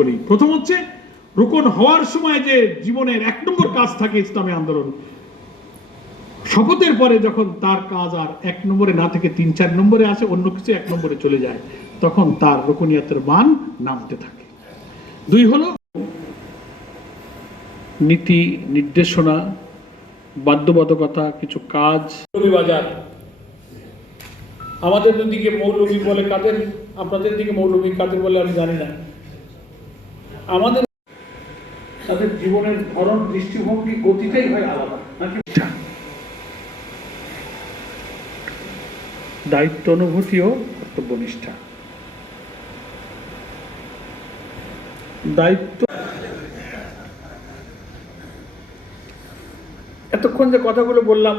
বলি। প্রথম হচ্ছে রুকন হওয়ার সময় যে জীবনের 1 নম্বর কাজ থাকে ইসলামী আন্দোলন, শপথের পরে যখন তার কাজ আর 1 নম্বরে না থেকে 3-4 নম্বরে আসে, অন্য কিছু 1 নম্বরে চলে যায়, তখন তার রুকনিয়াতের মান নামতে থাকে। 2 হলো নীতি নির্দেশনা, বাধ্যবাধকতা, কিছু কাজ। বাজার আমাদের দিকে মৌলভী বলে কাদের, আপনাদের দিকে মৌলভী কাদের বলে আমি জানি না। আমাদের তাদের জীবনের ধরন, দৃষ্টিভঙ্গি, গতিটাই হয় আলাদা নাকি? দায়িত্ব অনুভূতি ও কর্তব্যনিষ্ঠা। দায়িত্ব, এতক্ষণ যে কথাগুলো বললাম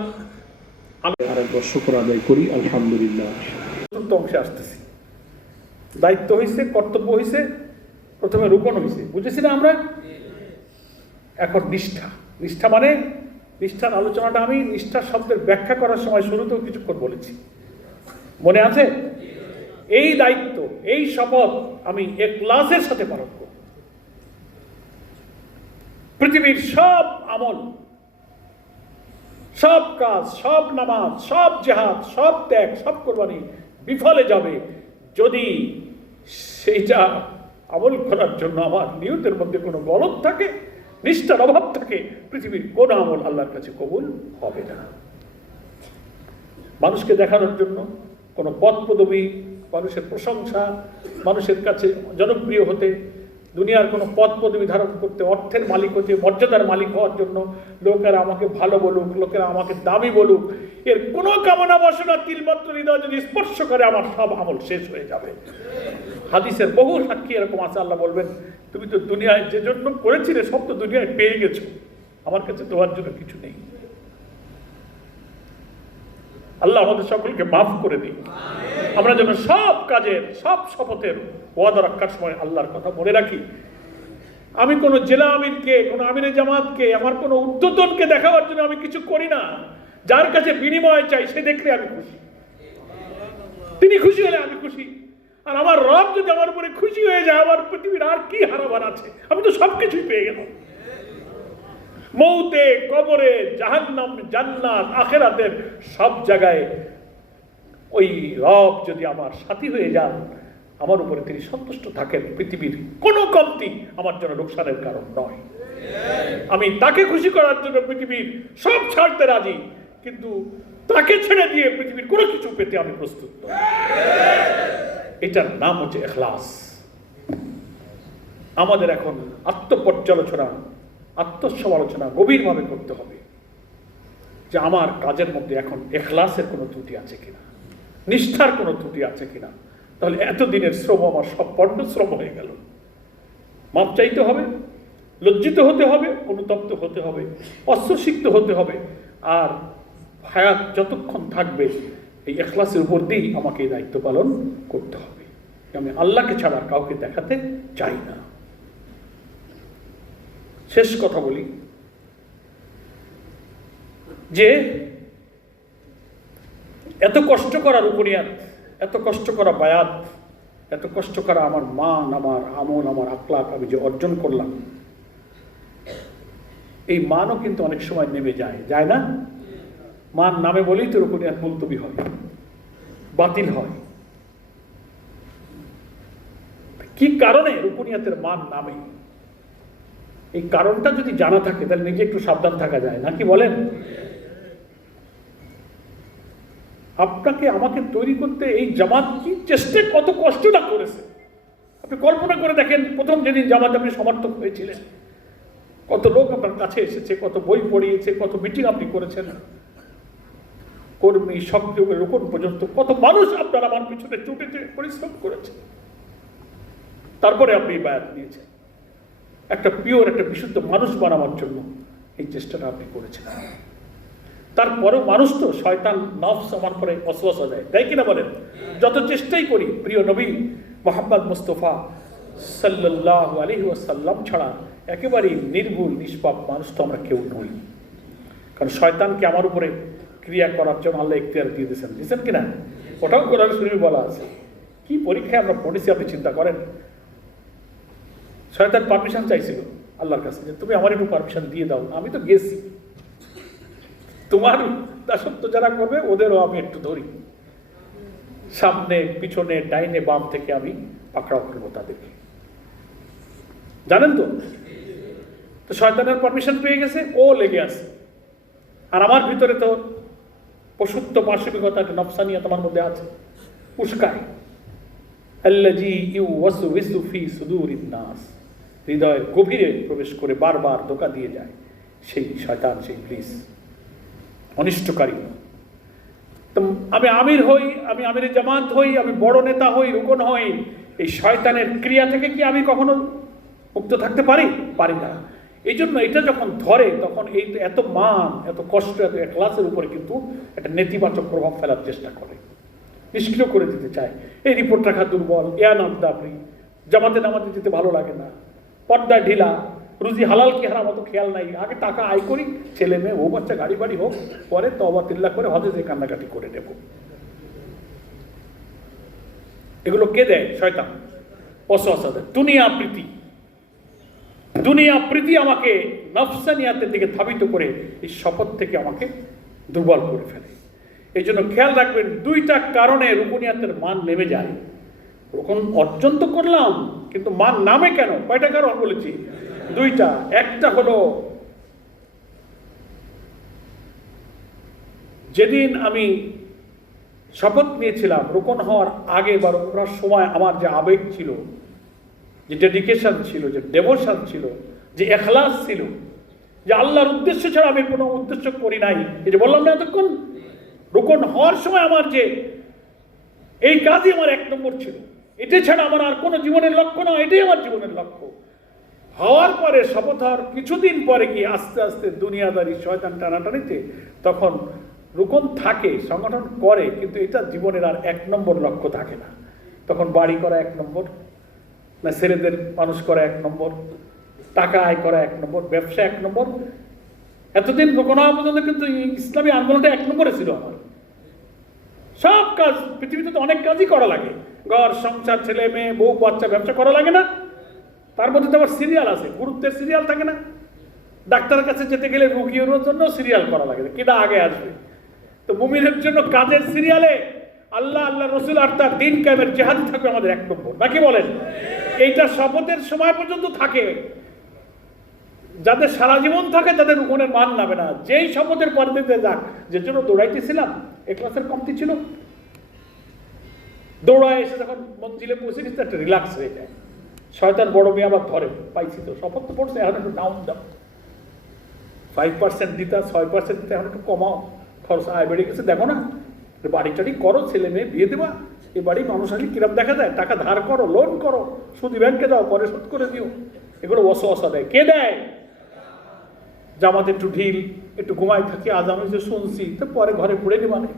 আরেকবার শুকর আদায় করি, আলহামদুলিল্লাহ। চতুর্থ অংশে আসতেছি। দায়িত্ব হয়েছে, কর্তব্য হয়েছে, প্রথমে রোপণ হয়েছে, বুঝেছি না আমরা? এখন নিষ্ঠা। নিষ্ঠা মানে, নিষ্ঠার আলোচনাটা আমি নিষ্ঠা শব্দের ব্যাখ্যা করার সময় শুরুতেও কিছুক্ষণ বলেছি, মনে আছে? এই দায়িত্ব, এই শপথ আমি ইখলাসের সাথে পালন করব। পৃথিবীর সব আমল, সব কাজ, সব নামাজ, সব জিহাদ, সব ত্যাগ, সব কোরবানি বিফলে যাবে যদি সেইটা আমল করার জন্য আমার নিয়তের মধ্যে কোনো গলদ থাকে, নিষ্ঠার অভাব থাকে। পৃথিবীর কোন আমল আল্লাহর কাছে কবুল হবে না। মানুষকে দেখানোর জন্য, কোনো পদ পদবী, মানুষের প্রশংসা, মানুষের কাছে জনপ্রিয় হতে, দুনিয়ার কোনো পদ পদবী ধারণ করতে, অর্থের মালিক হতে, মর্যাদার মালিক হওয়ার জন্য, লোকেরা আমাকে ভালো বলুক, লোকেরা আমাকে দামি বলুক, এর কোনো কামনা বাসনা তিলমাত্র হৃদয় যদি স্পর্শ করে, আমার সব আমল শেষ হয়ে যাবে। হাদিসের বহু সাক্ষী এরকম আছে। আল্লাহ বলবেন, তুমি তো দুনিয়ায় যে জন্য করেছিলে সব তো দুনিয়ায় পেয়ে গেছো, আমার কাছে তোমার জন্য কিছু নেই। আল্লাহ আমাদের সকলকে মাফ করে দিই। আমরা যেন সব কাজের, সব শপথের ওয়াদা রাখার সময় আল্লাহর কথা মনে রাখি। আমি কোনো জেলা আমিরকে, কোনো আমিরে জামাতকে, আমার কোনো উদ্বোধনকে দেখাবার জন্য আমি কিছু করি না। যার কাছে বিনিময় চাই সে দেখলে আমি খুশি, তিনি খুশি হলে আমি খুশি। আর আমার রব যদি আমার উপরে খুশি হয়ে যায়, আমার পৃথিবীর আর কি হারাবার আছে? আমি তো সবকিছুই পেয়ে গেলাম। মৌতে, কবরে, জাহান্নাম, জান্নাত, আখিরাতের সব জায়গায় ওই রব যদি আমার সাথী হয়ে যান, আমার উপরে তিনি সন্তুষ্ট থাকেন, পৃথিবীর কোনো কমতি আমার জন্য লোকসানের কারণ নয়। আমি তাকে খুশি করার জন্য পৃথিবীর সব ছাড়তে রাজি, কিন্তু তাকে ছেড়ে দিয়ে পৃথিবীর কোনো কিছু পেতে আমি প্রস্তুত নই। এটার নাম হচ্ছে ইখলাস। আমাদের এখন আত্মপর্যালোচনা, আত্মসমালোচনা গভীরভাবে করতে হবে যে আমার কাজের মধ্যে এখন ইখলাসের কোনো ত্রুটি আছে কিনা, নিষ্ঠার কোনো ত্রুটি আছে কিনা। তাহলে এতদিনের শ্রম আমার সব পণ্যশ্রম হয়ে গেল। মাপ চাইতে হবে, লজ্জিত হতে হবে, অনুতপ্ত হতে হবে, অস্ত্রসিক্ত হতে হবে। আর হায়াত যতক্ষণ থাকবে এই ইখলাসের উপর দিয়েই আমাকে এই দায়িত্ব পালন করতে হবে। আমি আল্লাহকে ছাড়া কাউকে দেখাতে চাই না। শেষ কথা বলি যে এত কষ্ট করা রুকনিয়াত, এত কষ্ট করা বায়াত, এত কষ্ট করা আমার মান, আমার আমল, আমার আখলাক আমি যে অর্জন করলাম, এই মানও কিন্তু অনেক সময় নেমে যায়, যায় না? মান নামে বলেই তো রুকনিয়াত মুলতবি হয়, বাতিল হয়। কি কারণে রুকনিয়াতের মান নামে? এই কারণটা যদি জানা থাকে তাহলে নিজে একটু সাবধান থাকা যায়, নাকি বলেন? আপনাকে আমাকে তৈরি করতে এই জামাত কি চেষ্টা, কত কষ্টটা করেছে আপনি কল্পনা করে দেখেন। প্রথম যেদিন জামাত আপনি সমর্থক হয়েছিলেন, কত লোক আপনার কাছে এসেছে, কত বই পড়িয়েছে, কত মিটিং আপনি করেছেন, কর্মী, সক্রিয়, রোকন পর্যন্ত কত মানুষ আপনার আমার পিছনে ছুটেছে, পরিশ্রম করেছে। তারপরে আপনি বায়াত নিয়েছেন। একটা পিওর, একটা বিশুদ্ধ মানুষ বানাবার জন্য এই চেষ্টাটা আপনি করেছেন। তারপরেও মানুষ তো শয়তান, নফস আমার পরে ওয়াসওয়াসা দেয়, তাই কিনা বলেন? যত চেষ্টাই করি প্রিয় নবী মুহাম্মদ মুস্তাফা সাল্লাল্লাহু আলাইহি ওয়াসাল্লাম ছাড়া একেবারেই নির্ভুল, নিষ্পাপ মানুষ তো আমরা কেউ নই। কারণ শয়তানকে আমার উপরে ক্রিয়া করার জন্য আল্লাহ ইখতিয়ার দিয়ে দিয়েছেন কিনা? ওটাও কোরআন শরীফে বলা আছে। কি পরীক্ষায় আমরা পড়েছি আপনি চিন্তা করেন। শয়তান পারমিশন চাইছিল আল্লাহর কাছে যে তুমি আমার একটু পারমিশন দিয়ে দাও, আমি তো গেছি, তোমার দাসত্ব যারা করবে ওদেরও আমি একটু ধরি, সামনে পিছনে ডাইনে বাম থেকে আমি পাকড়াও করবো তাদেরকে। জানেন তো, তো শয়তানের পারমিশন পেয়ে গেছে, ও লেগে আছে। আর আমার ভিতরে তো পশুত্ব পাশবিকতা নফসানিয়াত আমার মধ্যে আছে, উস্কায়। আল্লাযী ইউওয়াসওয়িসু ফি সুদুরিন নাস, হৃদয়ের গভীরে প্রবেশ করে বারবার ধোঁকা দিয়ে যায় সেই শয়তান, সেই ইবলিস অনিষ্টকারী। তো আমি আমির হই, আমি আমিরের জামাত হই, আমি বড় নেতা হই, রুকন হই, এই শয়তানের ক্রিয়া থেকে কি আমি কখনো মুক্ত থাকতে পারি? পারি না। এই জন্য এটা যখন ধরে তখন এই এত মান, এত কষ্ট, এত ক্লাসের উপরে কিন্তু একটা নেতিবাচক প্রভাব ফেলার চেষ্টা করে, নিষ্ক্রিয় করে দিতে চায়। এই রিপোর্ট রাখা দুর্বল, আপনি জামাতে নামাতে যেতে ভালো লাগে না, পর্দা ঢিলা, রুজি হালাল কি হারাম অত খেয়াল নাই, আগে টাকা আয় করি, ছেলে মেয়ে ও বাচ্চা গাড়ি বাড়ি হোক, পরে তওবা তিল্লা করে হজে যে কান্নাকাটি করে নেব। এগুলো কে দেয়? শয়তান। ওয়াসওয়াসা দেয়। দুনিয়া প্রীতি, দুনিয়া প্রীতি আমাকে নফসানিয়াতের দিকে ধাবিত করে এই শপথ থেকে আমাকে দুর্বল করে ফেলে। এই জন্য খেয়াল রাখবেন, দুইটা কারণে রুকুনিয়াতের মান নেমে যায়। রুকুন অর্জন তো করলাম, কিন্তু মান নামে কেন? কয়টা কারণ বলেছি? দুইটা। একটা হলো যেদিন আমি শপথ নিয়েছিলাম রুকন হওয়ার আগে বা রুকন হওয়ার সময় আমার যে আবেগ ছিল, যে ডেডিকেশন ছিল, যে ডেভোশন ছিল, যে এখলাস ছিল, যে আল্লাহর উদ্দেশ্য ছাড়া আমি কোনো উদ্দেশ্য করি নাই, এই যে বললাম না এতক্ষণ, রুকন হওয়ার সময় আমার যে এই কাজই আমার এক নম্বর ছিল, এটা ছাড়া আমার আর কোনো জীবনের লক্ষ্য নয়, এটাই আমার জীবনের লক্ষ্য। হওয়ার পরে শপথ হওয়ার কিছুদিন পরে গিয়ে আস্তে আস্তে দুনিয়াদারি শয়তান টানাটানিতে তখন রুকন থাকে, সংগঠন করে, কিন্তু এটা জীবনের আর এক নম্বর লক্ষ্য থাকে না। তখন বাড়ি করা এক নম্বর, না ছেলেদের মানুষ করা এক নম্বর, টাকা আয় করা এক নম্বর, ব্যবসা এক নম্বর। এতদিন রুকন হওয়া পর্যন্ত কিন্তু ইসলামী আন্দোলনটা এক নম্বরে ছিল আমার। সব কাজ, পৃথিবীতে তো অনেক কাজই করা লাগে, ঘর সংসার, ছেলে মেয়ে, বউ বাচ্চা, ব্যবসা করা লাগে না? তার মধ্যে তো আবার সিরিয়াল আছে, গুরুত্বের সিরিয়াল থাকে না? ডাক্তারের কাছে যেতে গেলে রোগীর জন্য সিরিয়াল করা লাগে, কিনা আগে আসবে। তো মুমিনের জন্য কাজের সিরিয়ালে আল্লাহ, আল্লাহ রসুল আর তার দিন কায়েমের জিহাদ থাকবে আমাদের এক নম্বর, নাকি বলেন? এইটা শপথের সময় পর্যন্ত থাকে। যাদের সারা জীবন থাকে তাদের রুকনের মান নামে না। যেই শপথের পরে দিতে যাক, যে জন্য দৌড়াইতেছিলাম, এই ক্লাসের কমতি ছিল, দৌড়ায় এসে যখন মঞ্জিলে পৌঁছে গেছে একটা রিল্যাক্স হয়ে যায়। শয়তান বড় মেয়ে আবার ধরে, পাইছি তো, শপথ তো পড়ছে, এখন একটু ডাউন দাও, 5% দিতে, 6% দিতে, এখন একটু কমাও, খরচ আয় বেড়ে গেছে, দেখো না, বাড়ি টাড়ি করো, ছেলে মেয়ে বিয়ে দেবা, এ বাড়ি মানুষ আসলে কিরম দেখা যায়, টাকা ধার করো, লোন করো, সুদি ব্যাংকে যাও, পরে শোধ করে দিও। এগুলো ওয়াসওয়াসা দেয়। কে দেয়? জামাতে একটু ঢিল, একটু ঘুমাই থাকি, আজ আমি যে শুনছি, তো পরে ঘরে পড়ে নি মানে।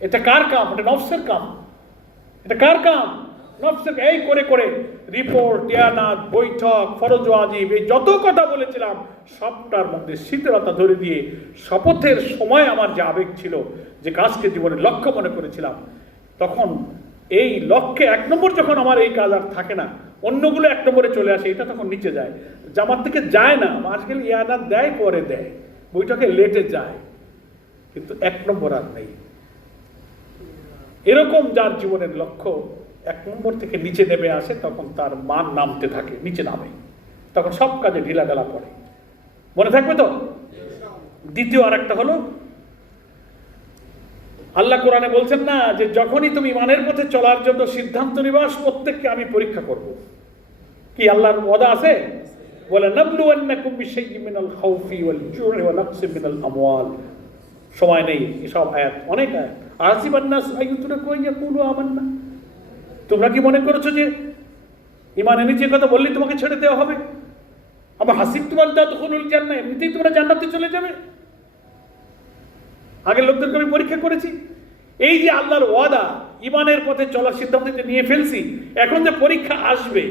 এটা কার কাম? এটা নফসের কাম। এটা কার কাম? নফসের। এই করে করে রিপোর্ট, ইয়ানাত, বৈঠক, ফরজ ওয়াজিব, এই যত কথা বলেছিলাম সবটার মধ্যে শীতলতা ধরে দিয়ে শপথের সময় আমার যে আবেগ ছিল, যে কাজকে জীবনের লক্ষ্য মনে করেছিলাম, তখন এই লক্ষ্যে এক নম্বর যখন আমার এই কাজ আর থাকে না, অন্যগুলো এক নম্বরে চলে আসে, এটা তখন নিচে যায়। জামাত থেকে যায় না, আজকাল ইয়ানাত দেয়, পরে দেয়, বৈঠকে লেটে যায়, কিন্তু এক নম্বর আর নেই। এরকম যার জীবনের লক্ষ্য এক নম্বর থেকে নিচে নেমে আসে, তখন তার মান নামতে থাকে, নিচে নামে, তখন সব কাজে ঢিলাঢালা পড়ে। মনে থাকবে তো? দ্বিতীয় আর একটা হলো, আল্লাহ কোরআনে বলছেন না যে যখনই তুমি ইমানের পথে চলার জন্য সিদ্ধান্ত নিবাস, প্রত্যেককে আমি পরীক্ষা করব। কি আল্লাহর ওয়াদা আছে? বলে নাবলুওয়ান্নাকুম বিশাইইম মিনাল খাউফি ওয়াল জু'i ওয়া নাকসিম মিনাল আমওয়াল। সময় নেই, এসব আয়াত, অনেক আয়াত। আহসিবান নাস আইয়ুতরাকু আইয়াকুলু আমান্না, তোমরা কি মনে করেছো যে ইমান এনেছি কথা বললেই তোমাকে ছেড়ে দেওয়া হবে? আবার হাসিবতুম আন তাদখুলুল জান্নাহ, এমনিতেই তোমরা জান্নাতে চলে যাবে? আগের লোকদেরকে আমি পরীক্ষা করেছি। এই যে আল্লাহর ওয়াদা, ইমানের পথে চলার সিদ্ধান্ত নিয়ে ফেলছি, এখন যে পরীক্ষা আসবে,